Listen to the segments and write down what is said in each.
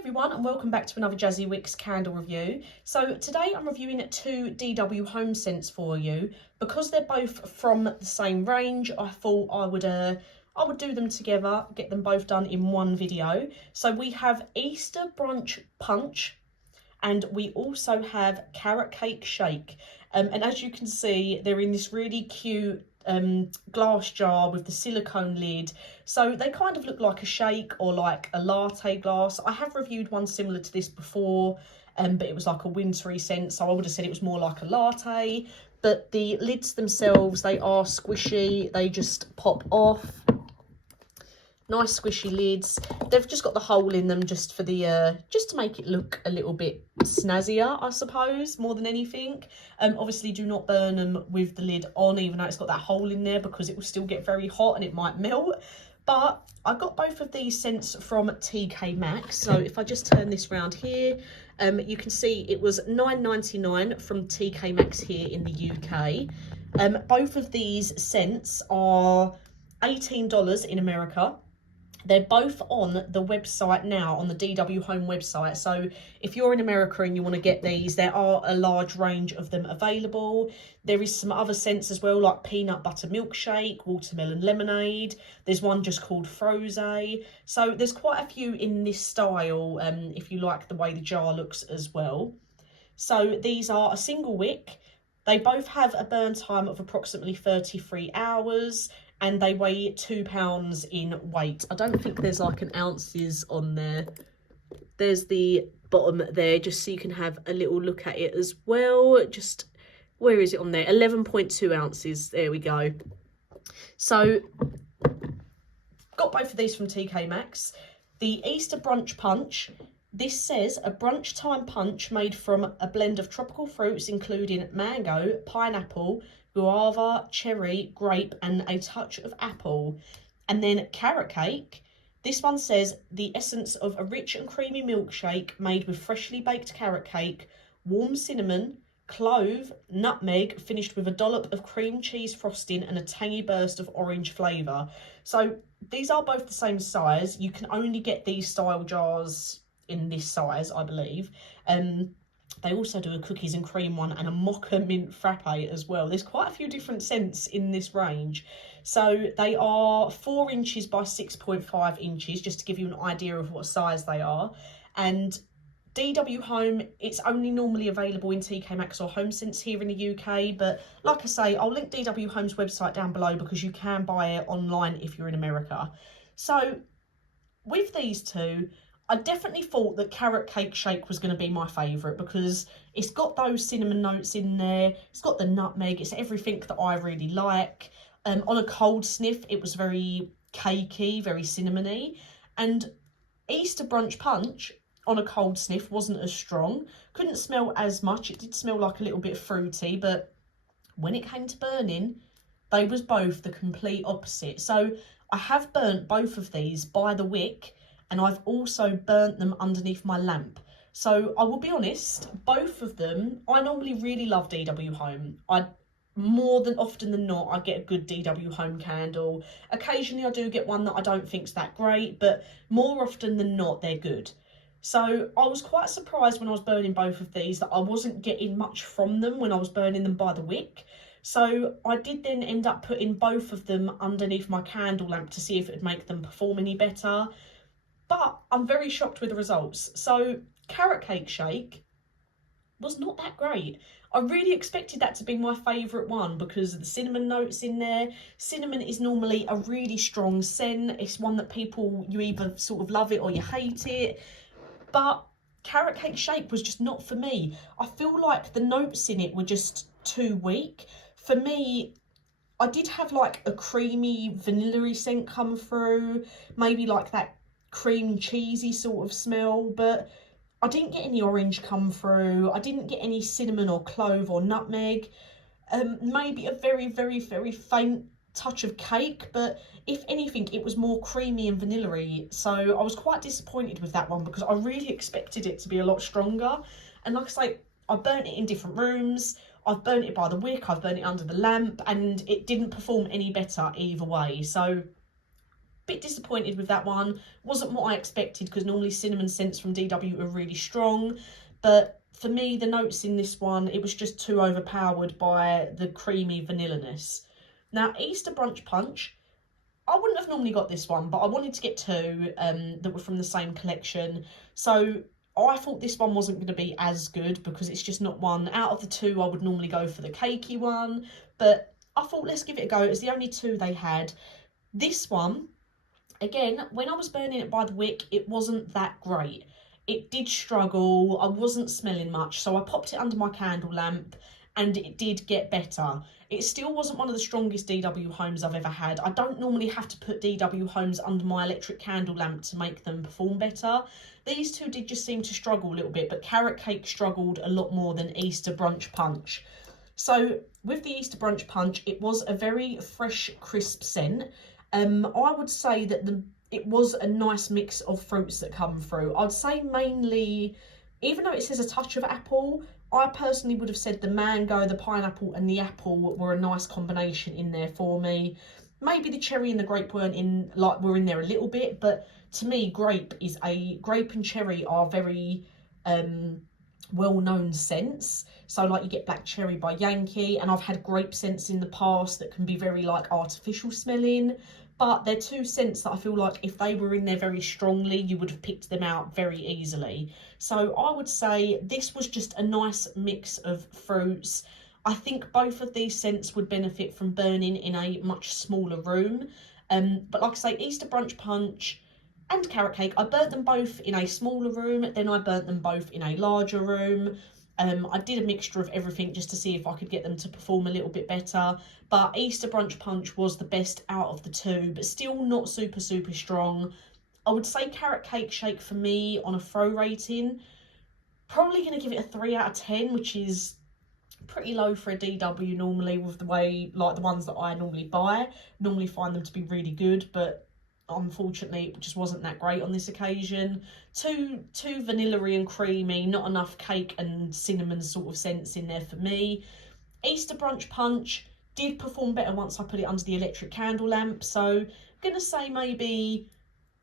Everyone, and welcome back to another Jazzy Wicks candle review. So today I'm reviewing two DW Homesense for you. Because they're both from the same range, I thought I would do them together, get them both done in one video. So we have Easter Brunch Punch, and we also have Carrot Cake Shake. And as you can see, they're in this really cute glass jar with the silicone lid, so they kind of look like a shake or like a latte glass. I have reviewed one similar to this before, but it was like a wintry scent, so I would have said it was more like a latte. But the lids themselves, they are squishy, they just pop off. Nice squishy lids. They've just got the hole in them just for the just to make it look a little bit snazzier, I suppose, more than anything. Obviously do not burn them with the lid on, even though it's got that hole in there, because it will still get very hot and it might melt. But I got both of these scents from TK Maxx. So if I just turn this round here, you can see it was £9.99 from TK Maxx here in the UK. Both of these scents are $18 in America. They're both on the website now, on the DW Home website. So if you're in America and you want to get these, there are a large range of them available. There is some other scents as well, like peanut butter milkshake, watermelon lemonade. There's one just called Froze. So there's quite a few in this style, if you like the way the jar looks as well. So these are a single wick. They both have a burn time of approximately 33 hours. And they weigh £2 in weight. I don't think there's like an ounces on there. There's the bottom there, just so you can have a little look at it as well. Just, where is it on there? 11.2 ounces. There we go. So, got both of these from TK Maxx. The Easter Brunch Punch. This says a brunch time punch made from a blend of tropical fruits, including mango, pineapple, guava, cherry, grape, and a touch of apple. And then carrot cake. This one says the essence of a rich and creamy milkshake made with freshly baked carrot cake, warm cinnamon, clove, nutmeg, finished with a dollop of cream cheese frosting and a tangy burst of orange flavour. So these are both the same size. You can only get these style jars in this size, I believe. They also do a cookies and cream one and a mocha mint frappe as well. There's quite a few different scents in this range. So they are 4 inches by 6.5 inches, just to give you an idea of what size they are. And DW Home, it's only normally available in TK Maxx or Homesense here in the UK. But like I say, I'll link DW Home's website down below, because you can buy it online if you're in America. So with these two, I definitely thought that Carrot Cake Shake was going to be my favourite, because it's got those cinnamon notes in there. It's got the nutmeg. It's everything that I really like. On a cold sniff, it was very cakey, very cinnamony. And Easter Brunch Punch, on a cold sniff, wasn't as strong. Couldn't smell as much. It did smell like a little bit fruity, but when it came to burning, they was both the complete opposite. So I have burnt both of these by the wick, and I've also burnt them underneath my lamp. So I will be honest, both of them, I normally really love DW Home. More than often than not, I get a good DW Home candle. Occasionally I do get one that I don't think's that great, but more often than not, they're good. So I was quite surprised when I was burning both of these that I wasn't getting much from them when I was burning them by the wick. So I did then end up putting both of them underneath my candle lamp to see if it would make them perform any better. But I'm very shocked with the results. So Carrot Cake Shake was not that great. I really expected that to be my favourite one because of the cinnamon notes in there. Cinnamon is normally a really strong scent. It's one that people, you either sort of love it or you hate it. But Carrot Cake Shake was just not for me. I feel like the notes in it were just too weak. For me, I did have like a creamy vanilla-y scent come through. Maybe like that cream cheesy sort of smell, but I didn't get any orange come through. I didn't get any cinnamon or clove or nutmeg. Maybe a very, very, very faint touch of cake, but if anything, it was more creamy and vanilla-y. So I was quite disappointed with that one because I really expected it to be a lot stronger. And like I say, I burnt it in different rooms. I've burnt it by the wick, I've burnt it under the lamp, and it didn't perform any better either way. So bit disappointed with that one. Wasn't what I expected, because normally cinnamon scents from DW are really strong. But for me, the notes in this one, it was just too overpowered by the creamy vanilla-ness. Now, Easter Brunch Punch, I wouldn't have normally got this one, but I wanted to get two that were from the same collection. So I thought this one wasn't going to be as good, because it's just not one. Out of the two, I would normally go for the cakey one. But I thought, let's give it a go. It was the only two they had. This one, again, when I was burning it by the wick, it wasn't that great. It did struggle. I wasn't smelling much. So I popped it under my candle lamp, and it did get better. It still wasn't one of the strongest DW Homes I've ever had. I don't normally have to put DW Homes under my electric candle lamp to make them perform better. These two did just seem to struggle a little bit, but Carrot Cake struggled a lot more than Easter Brunch Punch. So with the Easter Brunch Punch, it was a very fresh, crisp scent. I would say that it was a nice mix of fruits that come through. I'd say mainly, even though it says a touch of apple, I personally would have said the mango, the pineapple and the apple were a nice combination in there for me. Maybe the cherry and the grape were in there a little bit, but to me, grape and cherry are very well-known scents. So like you get Black Cherry by Yankee, and I've had grape scents in the past that can be very like artificial smelling. But they're two scents that I feel like if they were in there very strongly, you would have picked them out very easily. So I would say this was just a nice mix of fruits. I think both of these scents would benefit from burning in a much smaller room. But like I say, Easter Brunch Punch and Carrot Cake, I burnt them both in a smaller room, then I burnt them both in a larger room. I did a mixture of everything just to see if I could get them to perform a little bit better. But Easter Brunch Punch was the best out of the two, but still not super, super strong. I would say Carrot Cake Shake for me on a throw rating, probably going to give it a 3 out of 10, which is pretty low for a DW normally, with the way, like the ones that I normally buy. Normally find them to be really good, but unfortunately it just wasn't that great on this occasion. Too vanilla-y and creamy, not enough cake and cinnamon sort of scents in there for me. Easter Brunch Punch did perform better once I put it under the electric candle lamp, so I'm gonna say maybe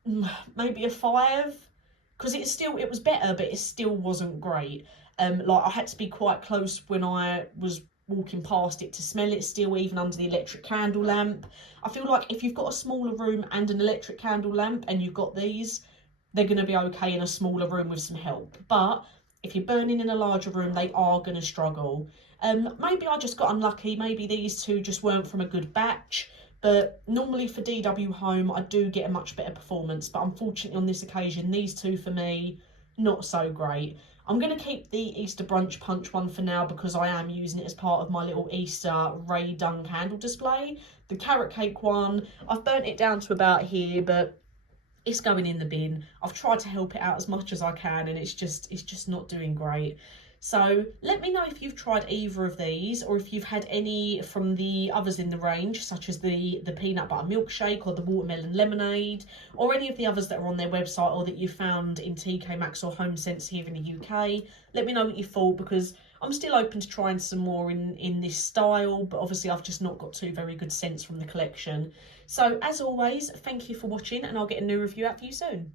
a 5, because it was better, but it still wasn't great. Like I had to be quite close when I was walking past it to smell it still, even under the electric candle lamp. I feel like if you've got a smaller room and an electric candle lamp and you've got these, they're going to be okay in a smaller room with some help. But if you're burning in a larger room, they are going to struggle. Maybe I just got unlucky. Maybe these two just weren't from a good batch. But normally for DW Home, I do get a much better performance. But unfortunately on this occasion, these two for me, not so great. I'm going to keep the Easter Brunch Punch one for now, because I am using it as part of my little Easter Ray Dunn candle display. The Carrot Cake one, I've burnt it down to about here, but it's going in the bin. I've tried to help it out as much as I can, and it's just not doing great. So let me know if you've tried either of these, or if you've had any from the others in the range, such as the peanut butter milkshake or the watermelon lemonade, or any of the others that are on their website or that you found in TK Maxx or Homesense here in the UK. Let me know what you thought, because I'm still open to trying some more in this style, but obviously I've just not got two very good scents from the collection. So as always, thank you for watching, and I'll get a new review out for you soon.